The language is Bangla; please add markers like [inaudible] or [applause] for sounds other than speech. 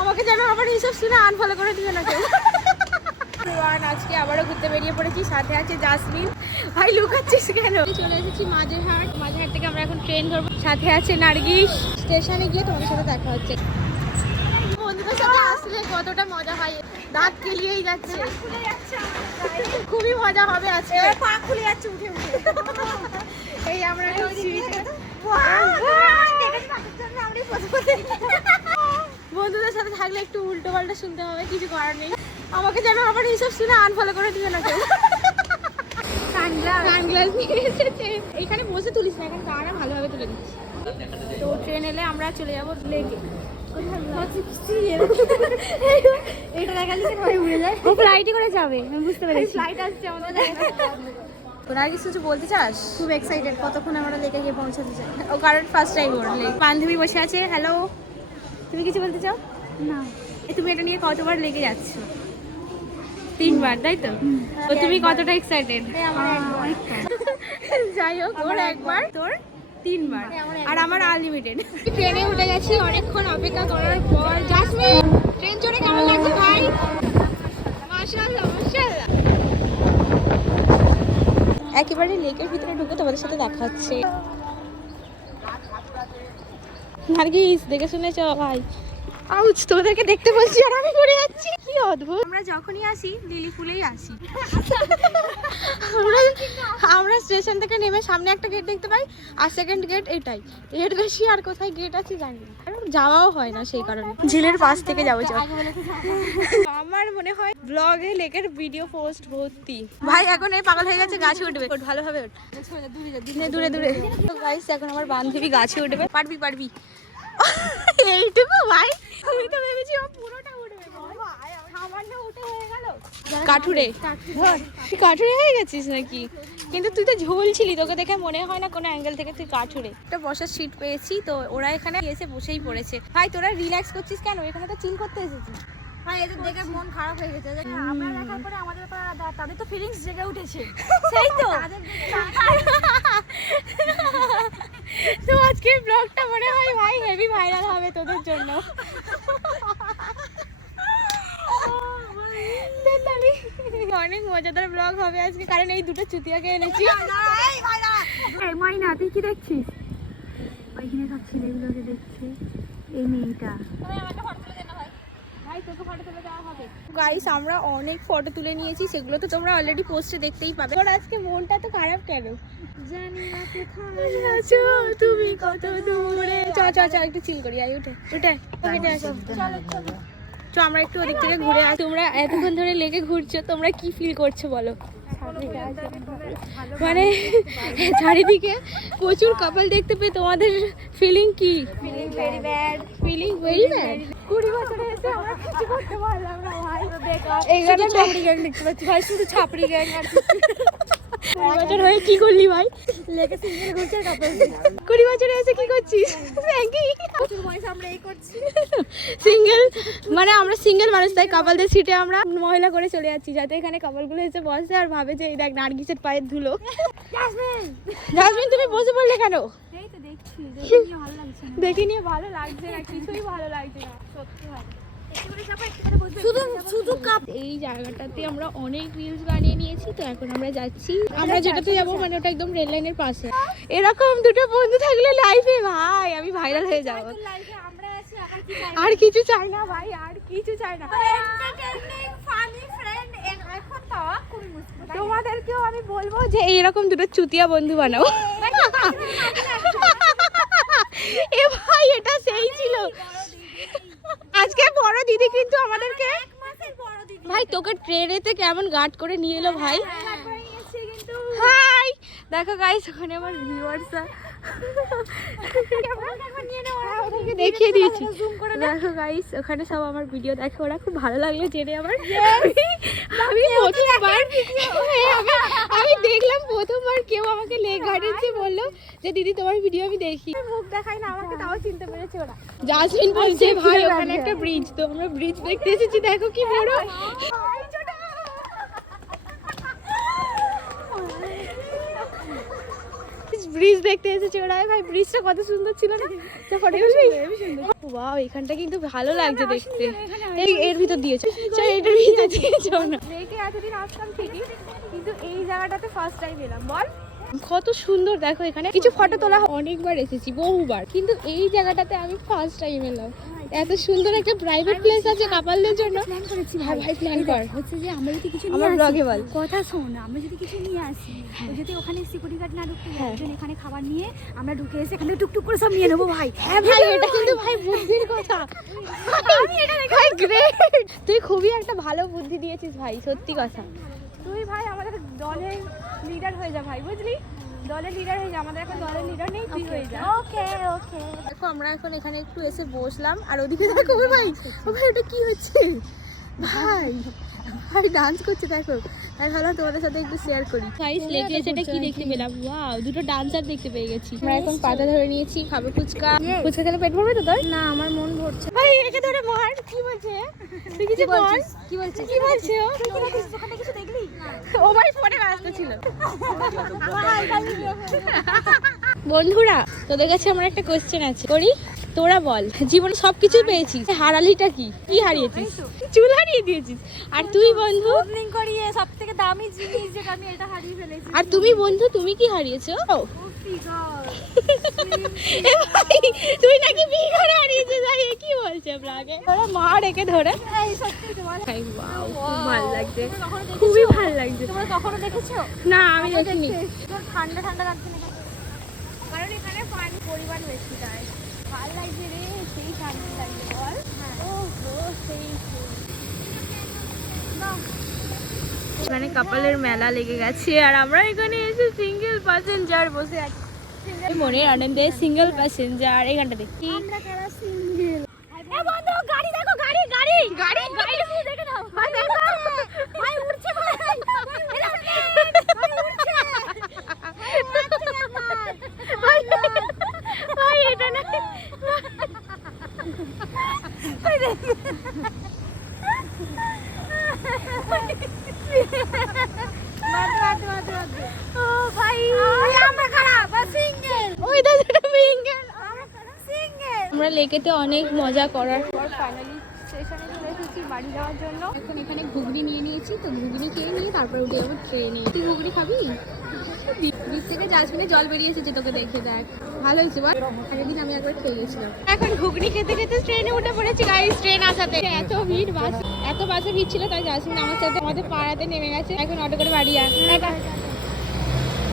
আমাকে যেন আবার এইসব শুনে আনফলো করে দিও না কেউ। আজকে আবারও ঘুরতে বেরিয়ে পড়েছি সাথে আছে জাসমিন ভাই লুকাচ্ছিস কেন? চলে এসেছি মাঝেরহাট। মাঝেরহাট থেকে আমরা এখন ট্রেন ধরবো। সাথে আছে নার্গিস। স্টেশনে গিয়ে তোমাদের সাথে দেখা হচ্ছে। বন্ধুদের সাথে আসলে কতটা মজা হয়। দাঁত কেলিয়েই যাচ্ছে। খুবই মজা হবে আজকে। পা খুলে যাচ্ছে উঠে উঠে। এই আমরা এখন সিঁড়িতে বন্ধুদের সাথে থাকলে একটু উল্টো পাল্টা শুনতে হবে কিছু করার নেই। আমাকে যেন আবার এইসব শুনে আনফলো করে দিও না কেউ। সানগ্লাস নিয়ে এসেছে। এখানে বসে তুলিস না এখানে দাঁড়া ভালোভাবে তুলে দিচ্ছি তো ট্রেন এলে আমরা চলে যাব লেকে এটা দেখালে কি উড়ে যায়। ও ফ্লাইটে করে যাবে আমি বুঝতে পেরেছি। ফ্লাইট আসছে আমাদের তোরা আর কিছু বলতে চাস? খুব এক্সাইটেড কতক্ষণ আমরা লেকে গিয়ে পৌঁছাতে চাই? ও কারণ ফার্স্ট টাইম ওর লেক বান্ধবী বসে আছে হ্যালো তুমি কিছু বলতে চাও? না। তুমি এটা নিয়ে কতবার লেগে যাচ্ছ? তিনবার তাই তো? তো তুমি কতটা এক্সাইটেড [laughs] যাই হোক ওর একবার। তোর তিনবার। আর আমার আনলিমিটেড [laughs] ট্রেনে উঠে গেছি অনেকক্ষণ অপেক্ষা করার পর। জাসমিন ট্রেন চড়ে কেমন লাগছে ভাই? মাশাআল্লাহ মাশাআল্লাহ। একেবারে লেকের ভিতরে ঢুকে তোমাদের সাথে দেখা হচ্ছে। নার্গিস দেখে শুনেছ? ভাই। আউচ তোমাদেরকে দেখতে বলছি আর আমি ঘুরে যাচ্ছি। কি অদ্ভুত। আমরা যখনই আসি লিলি ফুলেই আসি। আমরা আমরা স্টেশন থেকে নেমে সামনে একটা গেট দেখতে পাই আর সেকেন্ড গেট এটাই। এর বেশি আর কোথায় গেট আছে জানি না। যাওয়াও হয় না সেই কারণে। ঝিলের পাশ থেকে যাব আমার মনে হয় ব্লগে লেকের ভিডিও পোস্ট ভর্তি। ভাই এখন এই পাগল হয়ে গেছে গাছে উঠবে। ভালোভাবে নে, দূরে দূরে গাইস এখন আমার বান্ধবী গাছে উঠবে। পারবি পারবি। এইটুকু ভাই। আমি তো ভেবেছি ও পুরোটা উঠবে সামান্য উঠে হয়ে গেল কাঠুরে তুই কাঠুরে হয়ে গেছিস নাকি? কিন্তু তুই তো ঝুলছিলি তোকে দেখে মনে হয় না কোনো অ্যাঙ্গেল থেকে তুই কাঠুরে। একটা বসার সিট পেয়েছি তো ওরা এখানে এসে বসেই পড়েছে। ভাই তোরা রিল্যাক্স করছিস কেন? এখানে তো চিল করতে এসেছিস। ভাই এদের দেখে মন খারাপ হয়ে গেছে। আমরা দেখার পরে আমাদের তাদের তো ফিলিংস জেগে উঠেছে। [laughs] সেই তো। [laughs] তো আজকের ব্লগটা মনে হয় ভাই হেভি ভাইরাল হবে তোদের জন্য। অনেক মজাদার ব্লগ হবে আজকে কারণ এই দুটো চুতিয়াকে এনেছি। মাইনা তুই কি দেখছিস? ওইখানে সব ছেলেগুলোকে দেখছে। এই মেয়েটা। গাইস আমরা অনেক ফটো তুলে নিয়েছি সেগুলো তো তোমরা অলরেডি পোস্টে দেখতেই পাবে। এবার আজকে মনটা তো খারাপ কেন? জানি না কোথায় আছো। তুমি কত দূরে? চ চ চ একটু চিল করি আই উঠে। উঠে হেঁটে চ আমরা একটু ওদিক থেকে ঘুরে আসি। তোমরা এতক্ষণ ধরে লেগে ঘুরছো তোমরা কি ফিল করছ বলো? মানে চারিদিকে প্রচুর কাপল দেখতে পেয়ে তোমাদের ফিলিং কি? ফিলিং ভেরি ব্যাড ফিলিং কুড়ি বছরে এসে আমরা কিছু করতে পারলাম না ভাই। এখানে ছাপড়ি গ্যাং দেখতে পাচ্ছি ভাই শুধু ছাপড়ি গ্যাং আর বছর হয়ে কি করলি ভাই? কুড়ি বছরে এসে কি করছিস? সিঙ্গেল মানে আমরা সিঙ্গেল মানুষ তাই কাপালদের সিটে আমরা মহিলা করে চলে যাচ্ছি যাতে এখানে কাপালগুলো এসে বসে আর ভাবে যে এই দেখ নার্গিসের পায়ের ধুলো। জাসমিন তুমি বসে পড়লে কেন? এই তো দেখছি দেখে নিয়ে ভালো লাগছে না। দেখে নিয়ে ভালো লাগছে না কিছুই ভালো লাগছে না সত্যি ভালো শুধু কাপ। এই জায়গাটাতে আমরা অনেক রিলস নিয়েছি, তো এখন আমরা যাচ্ছি। আমরা যেটাতে মানে ওটা একদম রেল লাইনের পাশে। এরকম দুটো বন্ধু থাকলে লাইফে ভাই, আমি ভাইরাল হয়ে আর কিছু চাই না ভাই, আর কিছু চাই না। তোমাদেরকেও আমি বলব যে এইরকম দুটো চুতিয়া বন্ধু বানাও এ ভাই এটা সেই ছিল আজকে বড় দিদি কিন্তু আমাদেরকে মাসের বড় দিদি ভাই তোকে ট্রেনেতে কেমন গার্ড করে নিয়ে এলো ভাই? তারপরে এসে হাই! দেখো গাইস ওখানে আমার ভিউয়ার্সরা দেখিয়ে দিয়েছি। দেখো গাইস ওখানে সব আমার ভিডিও দেখে। ওরা খুব ভালো লাগল জেনে আমার। আমি প্রথমবার হ্যাঁ, আমি- দেখলাম প্রথমবার। কেউ আমাকে লেগ গার্ডেন্সে বলল যে দিদি তোমার ভিডিও আমি দেখি। মুখ দেখাই না আমাকে তাও চিনতে পেরেছে ওরা। জাসমিন বলছে ভাই ওখানে একটা ব্রিজ তো আমরা ব্রিজ দেখতে এসেছি। দেখো কি বড়। ব্রিজ দেখতে এসেছি। ওরা ভাই ব্রিজটা কত সুন্দর ছিল না? তো ফটো তুলবি ওয়াও এখানটা কিন্তু ভালো লাগছে দেখতে। এই এর ভিতর দিয়েছে চল এটার ভিতর দিয়েছ না। লেকে এতদিন আসতাম ঠিকই কিন্তু এই জায়গাটাতে ফার্স্ট টাইম এলাম। বল। কত সুন্দর দেখো এখানে। কিছু ফটো তোলা। অনেকবার এসেছি বহুবার। কিন্তু এই জায়গাটাতে আমি ফার্স্ট টাইম এলাম। এত সুন্দর একটা প্রাইভেট প্লেস আছে কাপালদের জন্য। প্ল্যান করেছি হ্যাঁ ভাই। প্ল্যান কর। হচ্ছে যে আমরা যদি কিছু আমার ব্লগে বল। কথা শোন আমরা যদি কিছু নিয়ে আসি যদি ওখানে সিকিউরিটি গার্ড না ঢুকতে হ্যাঁ। একজন এখানে খাবার নিয়ে আমরা ঢুকে এসে এখানে টুকটুক করে সব নিয়ে নেব ভাই। হ্যাঁ ভাই এটা কিন্তু ভাই। বুদ্ধির কথা। ভাই গ্রেট তুই খুবই একটা ভালো বুদ্ধি দিয়েছিস ভাই সত্যি কথা। তুই ভাই আমাদের দলের লিডার হয়ে যা ভাই বুঝলি? দলের লিডার হয়ে আমাদের এখন দলের লিডার নেই, তুই হয়ে যা। ওকে দেখো, আমরা এখন এখানে একটু এসে বসলাম, আর ওদিকে দেখো ভাই ভাই, ওটা কি হচ্ছে? ভাই। ভাই ডান্স করছে দেখো। আর ভালো তোমাদের সাথে একটু শেয়ার করি। গাইস লেগে এসে এটা কি দেখতে পেলাম? ওয়াও দুটো ডান্সার দেখতে পেয়ে গেছি। আমরা এখন পাতা ধরে নিয়েছি খাব ফুচকা. ফুচকা খেলে পেট ভরবে তো তোর? না আমার মন ভরছে। ভাই একে ধরে মার। কি বলছে? তুই কিছু বল। কি বলছিস? কি বলছে ও? ওখানে কিছু দেখলি? ও ভাই ফোনে ব্যস্ত ছিল। [laughs] বন্ধুরা তোদের কাছে আমার একটা কোশ্চেন আছে। করি? তোরা বল জীবনে সবকিছু পেয়েছিস। হারালিটা কি? কি হারিয়েছিস? চুল হারিয়ে দিয়েছিস। আর তুই বন্ধু? করিয়ে সব থেকে দামি জিনিস যেটা আমি এটা হারিয়ে ফেলেছি। আর তুমি বন্ধু তুমি কি হারিয়েছো? [laughs] তুই নাকি বিয়ে করে হারিয়েছিস এ কি বলছে আপনাকে তোরা মা রেখে ধরে। খুব ভালো লাগছে। খুবই ভালো লাগছে। তোমরা কখনো দেখেছ? না আমি দেখিনি। ঠান্ডা ঠান্ডা লাগছে না কারণ এখানে পানি পরিমাণ বেশি তাই। ভালো লাগছে রে সেই শান্তি লাগছে বল। ও সেই এখানে কাপালের মেলা লেগে গেছে আর আমরা এখানে এসে সিঙ্গেল প্যাসেঞ্জার বসে আছি। মনের আনন্দে সিঙ্গেল প্যাসেঞ্জার এখানটা দেখি। আমরা কারা সিঙ্গেল বন্ধু গাড়ি দেখো গাড়ি গাড়ি। গাড়ি গাড়ি। দেখে। ভাই ভাই [laughs] উড়ছে ভাই এটা ভাই উড়ছে ভাই, ভাই এটা না ও ভাই আমরা কারা বা সিঙ্গেল ওই দাদাটা সিঙ্গেল আমরা কারা সিঙ্গেল আমরা লেকেতে অনেক মজা করার। পর ফাইনালি স্টেশনে চলে এসেছি বাড়ি যাওয়ার জন্য। এখন এখানে ঘুগনি নিয়ে নিয়েছি, তো ঘুগনি খেয়ে নিয়ে তারপর উঠে যাব ট্রেনে তুই ঘুগনি খাবি? দিক থেকে জাসমিনে জল বেরিয়ে এসেছে, তোকে দেখে দেখ। ভালো হয়েছে, বল। আগের দিন আমি একবার খেয়ে গেছিলাম। এখন ঘুগনি খেতে খেতে ট্রেনে উঠে পড়েছি গাইস ট্রেন আসাতে। এত ভিড়, বাস। এত বাসে ভিড় ছিল, তাই জাসমিন আমার সাথে আমাদের পাড়াতে নেমে গেছে। এখন অটো করে বাড়ি টাটা